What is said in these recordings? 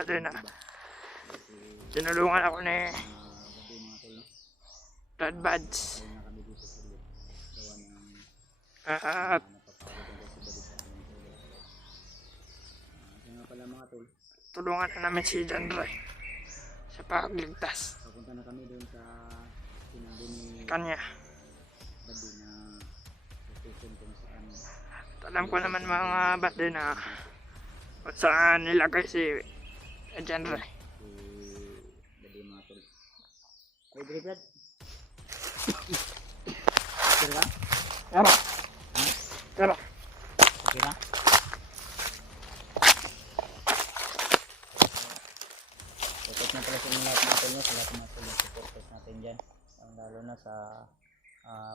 bado na. Tinulungan ako ni Dad Bads. At tulungan na namin si John Ray sa pagligtas. Papunta na kami doon sa sinabi ni Kanya. Badi na location kung saan. At alam ko naman mga bado na kung saan nilagay si John Ray. Si Badi mga tol. Ay, Dre Brad. Okay ka? Tara. Tara. Okay ka? Support na pala sa inyo lahat mga tol nyo, sa lahat ng mga tol yung supporters natin dyan. Lalo na sa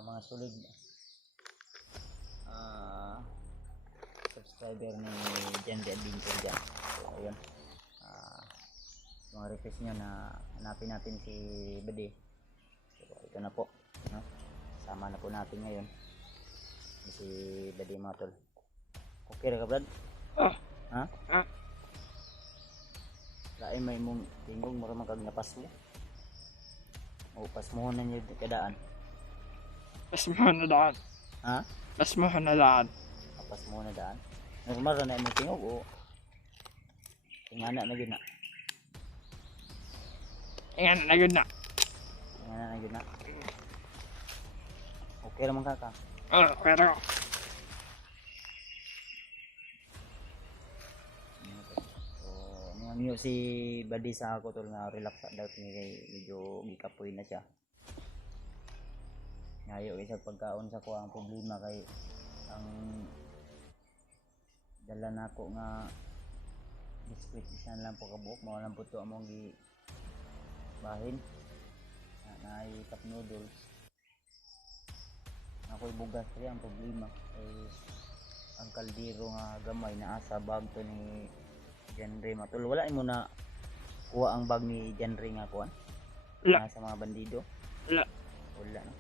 mga solid subscriber ni Jan The Adventure dyan. So ayun, mga request nyo na hanapin natin si Badi. So ito na po, no? Sama na po natin ngayon si Badi mga tol. Okay ra ka Brad? Ha? Lain may mong tingog mara magkag napas mo. O pas mo na niyo kadaan. Pas mo na daan. Ha? Pas mo na daan. Pas mo na daan. Normal ra na imong tingog o ingana na gyud na. Ingan na yun na. Ingana na gyud na. Okay ra man ka. Pero Niyo si Badi sa ako tol nga relax daw kay medyo gikapoy na siya. Ngayo isa pagkaon sa ko ang problema kay ang dala nako nga biskwit isa lang po kabuok mao lang puto among gi bahin na ay cup noodles. Ako'y bugas rin ang problema kay ang kaldero nga gamay na asa bag to ni Janre matul wala mo na kuha ang bag ni Janre nga kuan sa mga bandido wala no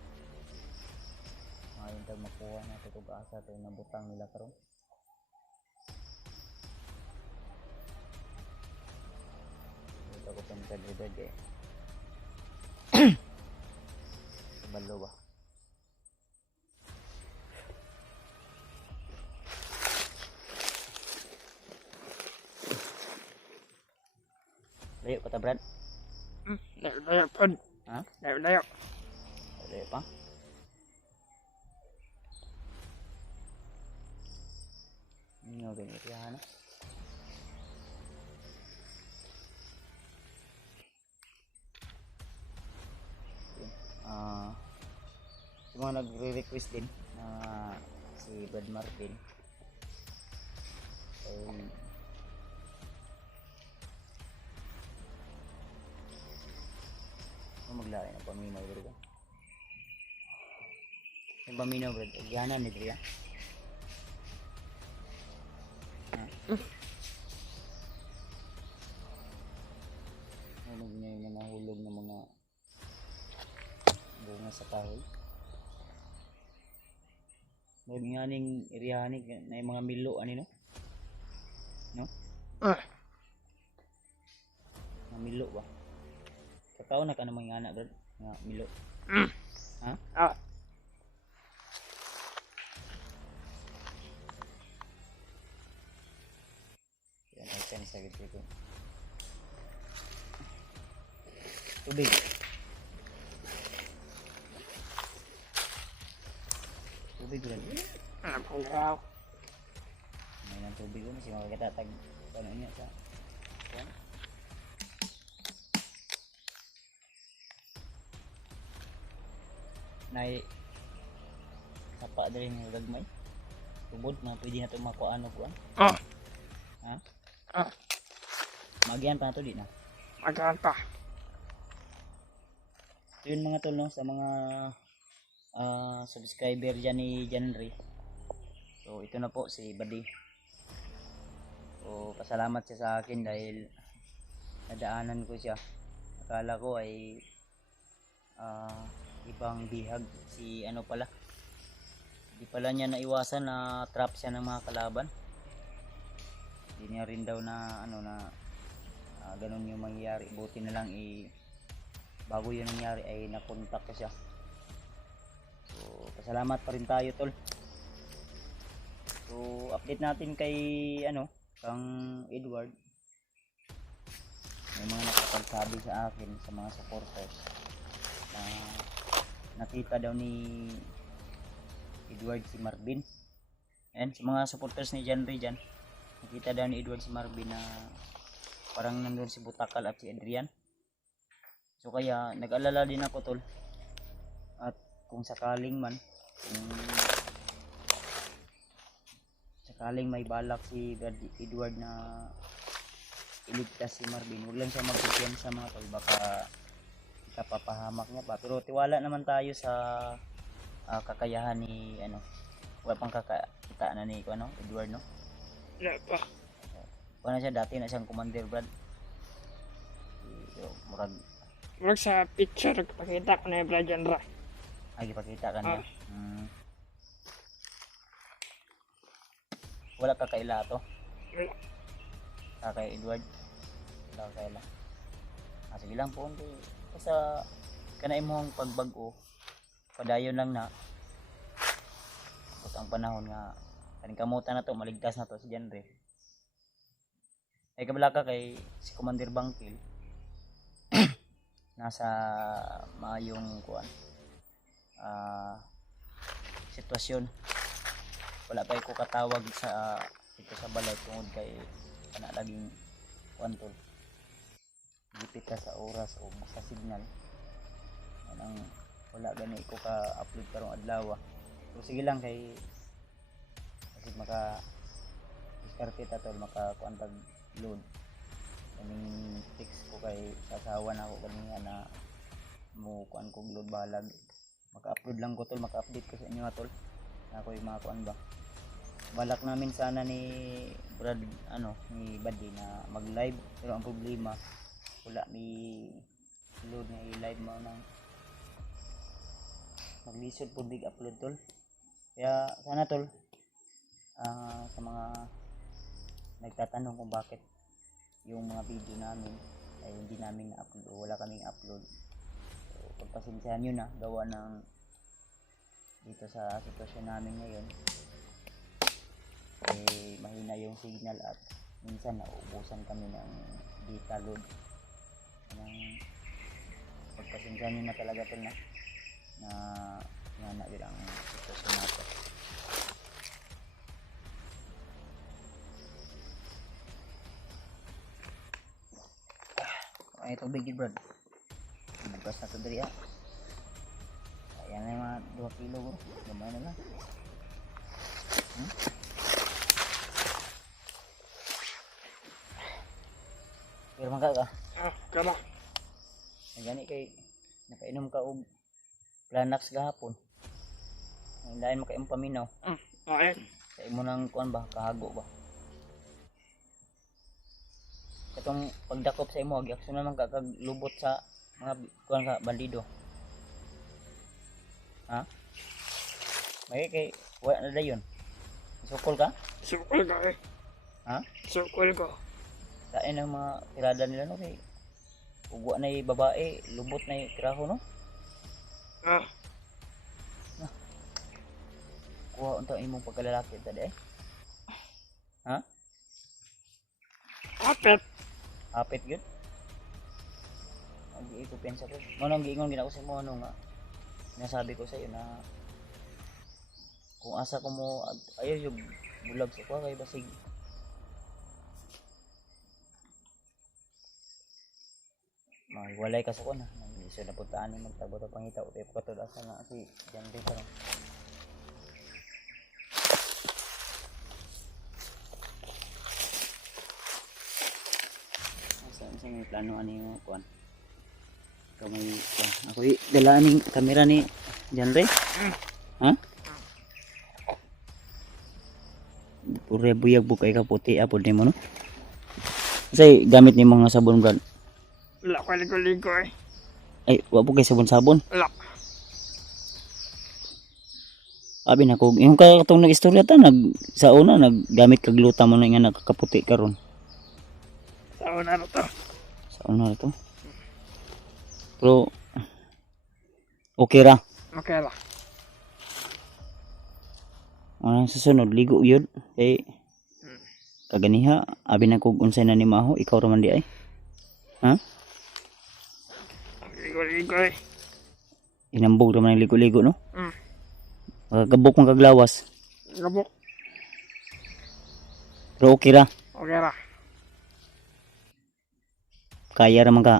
ngayon tag makuha na tutog asa to nabutang nila karon ito ko pa sa gribad eh kabalo ba layo pa ta Brad? layo po. Ha? Layo. Layo pa? Ano ganyan kaya na? Yung mga nagre-request din na si Brad Martin maglari ng paminaw bro. Yung paminaw bro, gana ni Dria. Hulog na yung mga hulog ng mga bunga sa kahoy. May nga ning irihanig na yung mga milo ani no? No? Mga milo ba? Kakao na ka naman yung anak bro nga milo. Ha? Yan ay siya ni sagit ko. Tubig. Tubig bro. Alam ko raw. May nang tubig ko kasi makakatatag ano niya sa kuwan. Nay sapa diri ng gagmay tubod na pwede na ito makuha ano kuan ha? Magian pa na to di na Magahan pa. yun mga tol no sa mga subscriber dyan ni Janre. So ito na po si Badi. So pasalamat siya sa akin dahil nadaanan ko siya. Akala ko ay ibang bihag si ano pala, di pala niya naiwasan na trap siya ng mga kalaban. Hindi niya rin daw na ano na ganun yung mangyayari. Buti na lang bago yun nangyari ay nakontak ko siya. So pasalamat pa rin tayo tol. So update natin kay kang Edward. May mga nakapagsabi sa akin sa mga supporters na nakita daw ni Edward si Marvin. And sa mga supporters ni John Ray dyan, nakita daw ni Edward si Marvin na parang nandun si Butakal at si Adrian. So kaya nag-alala din ako tol. At kung sakaling man, kung sakaling may balak si Edward na iligtas si Marvin, huwag lang siya magkupiyansa mga tol, baka ikapapahamak niya pa. Pero tiwala naman tayo sa kakayahan ni wala pang kakita na ni Edward, no? Wala pa. Wala siya, dati na siyang commander, Brad. Murag Wag sa picture, pakita ko na yung Brian Ra. ay ipakita ka niya. Wala ka kaila to? Wala. Kay Edward? Wala ka kaila. Sige lang po, hindi. Basta kanay mong pagbago, padayon lang na. Tapos ang panahon nga, kamutan na to, maligtas na to si John Ray. Ay kabala ka kay si Commander Bangkil. Nasa maayong sitwasyon. Wala pa ko katawag sa dito sa balay tungod kay laging tol. Gipit ka sa oras o sa signal. Anang wala gani ko ka-upload karong adlaw. So sige lang kay kasi diskarte ta tol, maka-kuantag load. Kaming text ko kay sasawa na ako kanina na kuan kog load balag. Maka-upload lang ko tol, maka-update ko sa inyo tol. Ako yung mga kuan ba. Balak namin sana ni Brad ni Buddy na mag-live, pero ang problema wala ni load na i-live mo nang maglisod po big upload tol. Kaya sana tol sa mga nagtatanong kung bakit yung mga video namin ay hindi namin na-upload o wala kaming upload, so pagpasensyahan nyo na, gawa ng dito sa sitwasyon namin ngayon mahina yung signal at minsan nauubusan kami ng data load. Pagpasensyahan nyo na talaga ito na nanagin ang sitwasyon natin. Ay tubig yun, Brad. Nagpas na ito diri ayan na yung mga 2 kilo bro. Gamay na lang. Pero man ka Kala. gani kay nakainom ka og Planax gahapon. Ang lain makaimong paminaw. Ayun. Sa imo nang kuan ba, kahago ba? Katong pagdakop sa imo, aksyon naman ka kag lubot sa mga kuan ka bandido. Ha? May kay wala na dayon. Sukol ka? Sukol ka eh. Ha? Sukol ko. Kain ang mga tirada nila no kay ugwa na yung babae, lubot na yung tiraho no? Kuha unta imong pagkalalaki tadi Ha? Hapit yun? Ang ko pensa ko. Manong giingon gina ko sa mo nga. Nasabi ko sa iyo na kung asa ko mo ayaw yung bulag sa ko kay basig. Walay ka sa ko na. Iso na puntaan ni magtabo ta pangita o tayo patod asa na si John Ray karon. Sa may plano ani mo kuan. Ikaw may kuan. Ako dala ning kamera ni John Ray. Ha? Pure buyag bukay ka puti apod nimo no. Kasi gamit ni mga sabon brad. Wala ko ligo-ligo eh. Ay, wa po kay sabon-sabon. Wala. Abi na ko, yung katong nag-istorya ta sa una naggamit kag luta mo na nga nakakaputi karon. Sa una na to. Kaon na to. Pero okay ra. Okay lah. Ang susunod ligo yun. Kay kaganiha abi na kog unsay na ni maho ikaw ra man di ay. Ha? Ligo-ligo eh. Inambog ra man ang ligo-ligo no. Hmm. Magagabok man kaglawas. Gabok. Pero okay ra. Okay lah. Kaya ra man ka.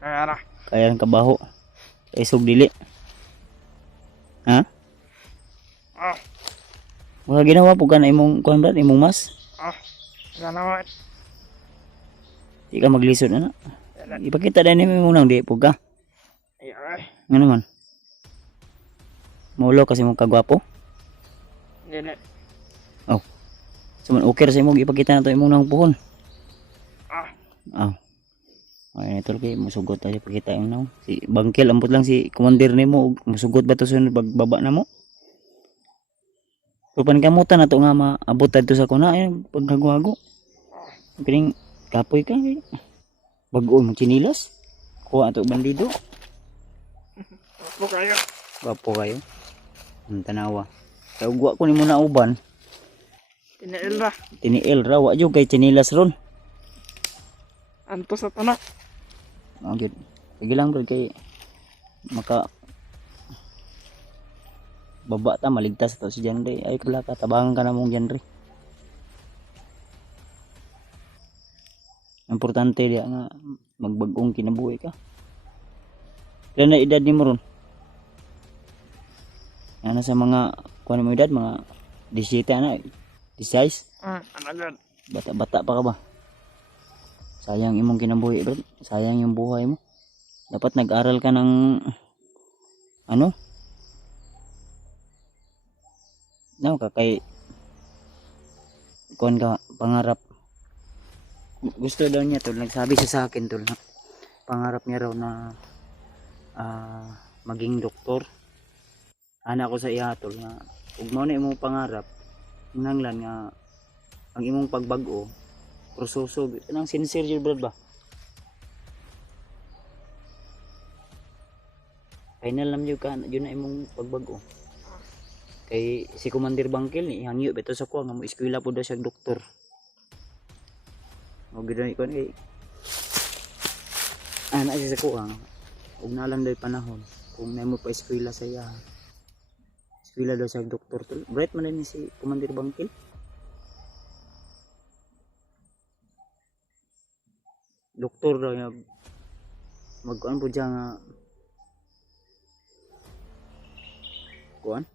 Kaya lah. Kaya ra kabaho. Isog dili. Ha? Ah. Wala ginawa po ka na imong kuan brad, imong mas. Ah. Ganawan. Di ka maglisod na. Ipakita din mo imong nang di po ka. Ay. Nga naman. Maulo kasi mong kagwapo. Dili. Oh. Suman okay ra sa imong ipakita na to imong nang puhon. Ah. Ah. Ay ito kay musugot tayo pakita yung nang. Si Bangkel ambot lang si commander nimo musugot ba to sunod pagbaba na mo? Rupan kamutan na to nga maabot dito sa kuna ay pagkagwago. Piling kapoy ka. Bago mo chinilas. Kuha ato bandido. Opo kayo. Bapo kayo. Ang tanawa. Kaya ugwa ko ni mo na uban. Tiniil ra. Tiniil ra. Wa jud kay chinilas ron. Anto sa tanak. Agad. Sige lang bro kay maka baba ta maligtas to si Janre. Ay kala ka tabangan ka na mong Janre. Importante dia nga magbagong kinabuhi ka. Ilan na edad ni mo ron? Ano sa mga kuan mo edad mga 17 na 16? Anagad. Bata-bata pa ka ba? Sayang imong kinabuhi bro. Sayang yung buhay mo. Dapat nag-aral ka ng ano? No, kay kuan ka pangarap. Gusto daw niya tol, nagsabi siya sa akin tol. Pangarap niya raw na maging doktor. Ana ko sa iya tol nga ug mao na imong pangarap. Nanglan nga ang imong pagbago proseso nang sincere jud brad ba. Final nam jud ka yun na imong pagbago. Kay si Commander Bangkel ni hangyo beto sa ko nga mo eskwela pud daw siya doktor. O gid ko ni ana siya sa ko ug nalang daw panahon kung may mo pa eskwela sa iya. Eskwela daw siya doktor tol. Bright man ni si Commander Bangkel. Doktor daw nga magkuan po dyan nga kuan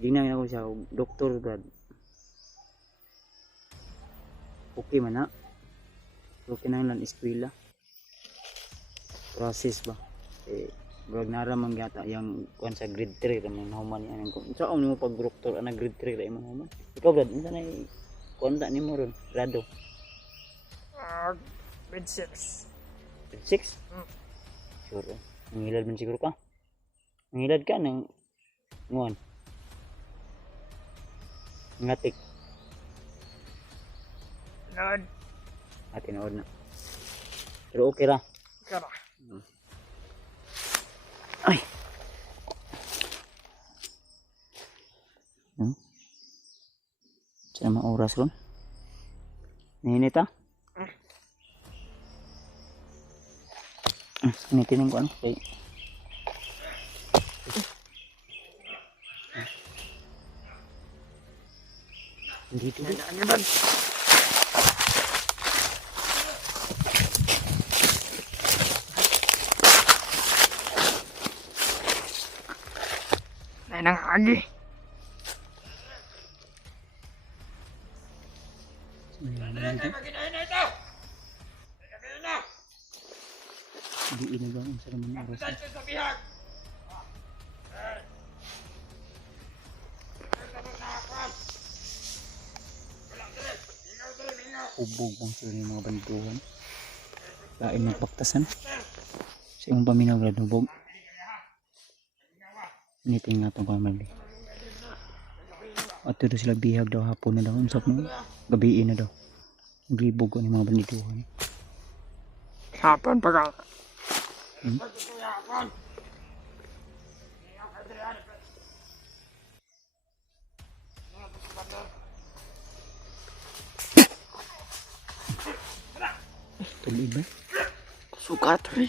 dinang ako siya doktor brad okay man na pero kinahanglan eskwela process ba brad naramang yata yung kuan sa grade 3 ramang human yan saan mo pag doktor ana grade 3 ra imong human ikaw brad unsa na kuan ta nimo ron grado Grade 6. Grade 6? Sure. Nangilad man siguro ka? Nangilad ka ng nguan? Ngatik? Tinood. Tinood na. Pero okay ra. Okay ra. Ay! Saan mga oras ron? Nahinit ha? Initin ko ano kay dito Anagad. Ay nang agi. Hindi inagang sa naman oras. Ubog bang sila yung mga banduhan. Lain magpaktasan. Sa iyong paminaw grad ubog. Niting nga itong kamali. At ito sila bihag daw hapon na daw. Unsap mo? Gabiin na daw. Ribog ko ni mga bandituhan. Hapon pa ka. Hmm? Tuloy ba? Sukat, eh.